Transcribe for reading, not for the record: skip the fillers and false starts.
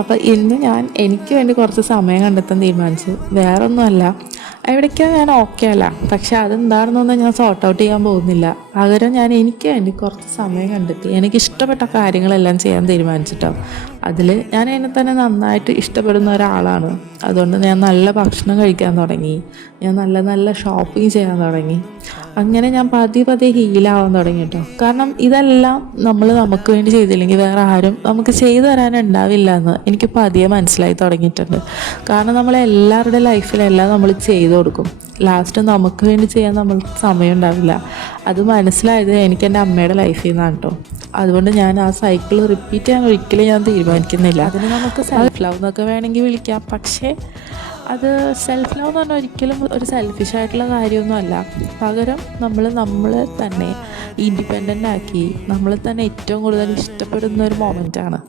അപ്പോൾ ഇന്ന് ഞാൻ എനിക്ക് വേണ്ടി കുറച്ച് സമയം കണ്ടെത്താൻ തീരുമാനിച്ചു. വേറൊന്നുമല്ല, എവിടേക്കാ ഞാൻ ഓക്കെ അല്ല, പക്ഷെ അതെന്താണെന്നൊന്നും ഞാൻ സോർട്ട് ഔട്ട് ചെയ്യാൻ പോകുന്നില്ല. പകരം ഞാൻ എനിക്ക് വേണ്ടി കുറച്ച് സമയം കണ്ടെത്തി എനിക്കിഷ്ടപ്പെട്ട കാര്യങ്ങളെല്ലാം ചെയ്യാൻ തീരുമാനിച്ചിട്ടോ. അതിൽ ഞാൻ എന്നെ തന്നെ നന്നായിട്ട് ഇഷ്ടപ്പെടുന്ന ഒരാളാണ്. അതുകൊണ്ട് ഞാൻ നല്ല ഭക്ഷണം കഴിക്കാൻ തുടങ്ങി, ഞാൻ നല്ല നല്ല ഷോപ്പിംഗ് ചെയ്യാൻ തുടങ്ങി. അങ്ങനെ ഞാൻ പതിയെ ഹീലാവാൻ തുടങ്ങി കേട്ടോ. കാരണം ഇതെല്ലാം നമ്മൾ നമുക്ക് വേണ്ടി ചെയ്തില്ലെങ്കിൽ വേറെ ആരും നമുക്ക് ചെയ്തു തരാനുണ്ടാവില്ല എന്ന് എനിക്ക് പതിയെ മനസ്സിലായി തുടങ്ങിയിട്ടുണ്ട്. കാരണം നമ്മളെല്ലാവരുടെ ലൈഫിലെല്ലാം നമ്മൾ ചെയ്തു കൊടുക്കും, ലാസ്റ്റ് നമുക്ക് വേണ്ടി ചെയ്യാൻ നമ്മൾക്ക് സമയം ഉണ്ടാവില്ല. അത് മനസ്സിലായത് എനിക്ക് എൻ്റെ അമ്മയുടെ ലൈഫിൽ നിന്നാണ് കേട്ടോ. അതുകൊണ്ട് ഞാൻ ആ സൈക്കിൾ റിപ്പീറ്റ് ചെയ്യാൻ ഒരിക്കലും ഞാൻ തീരുമാനിക്കുന്നില്ല. അതിന് നമുക്ക് സെൽഫ് ലവ് എന്നൊക്കെ വേണമെങ്കിൽ വിളിക്കാം, പക്ഷേ അത് സെൽഫ് ലവ് എന്ന് പറഞ്ഞാൽ ഒരിക്കലും ഒരു സെൽഫിഷായിട്ടുള്ള കാര്യമൊന്നുമല്ല. പകരം നമ്മളെ തന്നെ ഇൻഡിപെൻഡൻ്റ് ആക്കി നമ്മളെ തന്നെ ഏറ്റവും കൂടുതൽ ഇഷ്ടപ്പെടുന്ന ഒരു മൊമെൻ്റാണ്.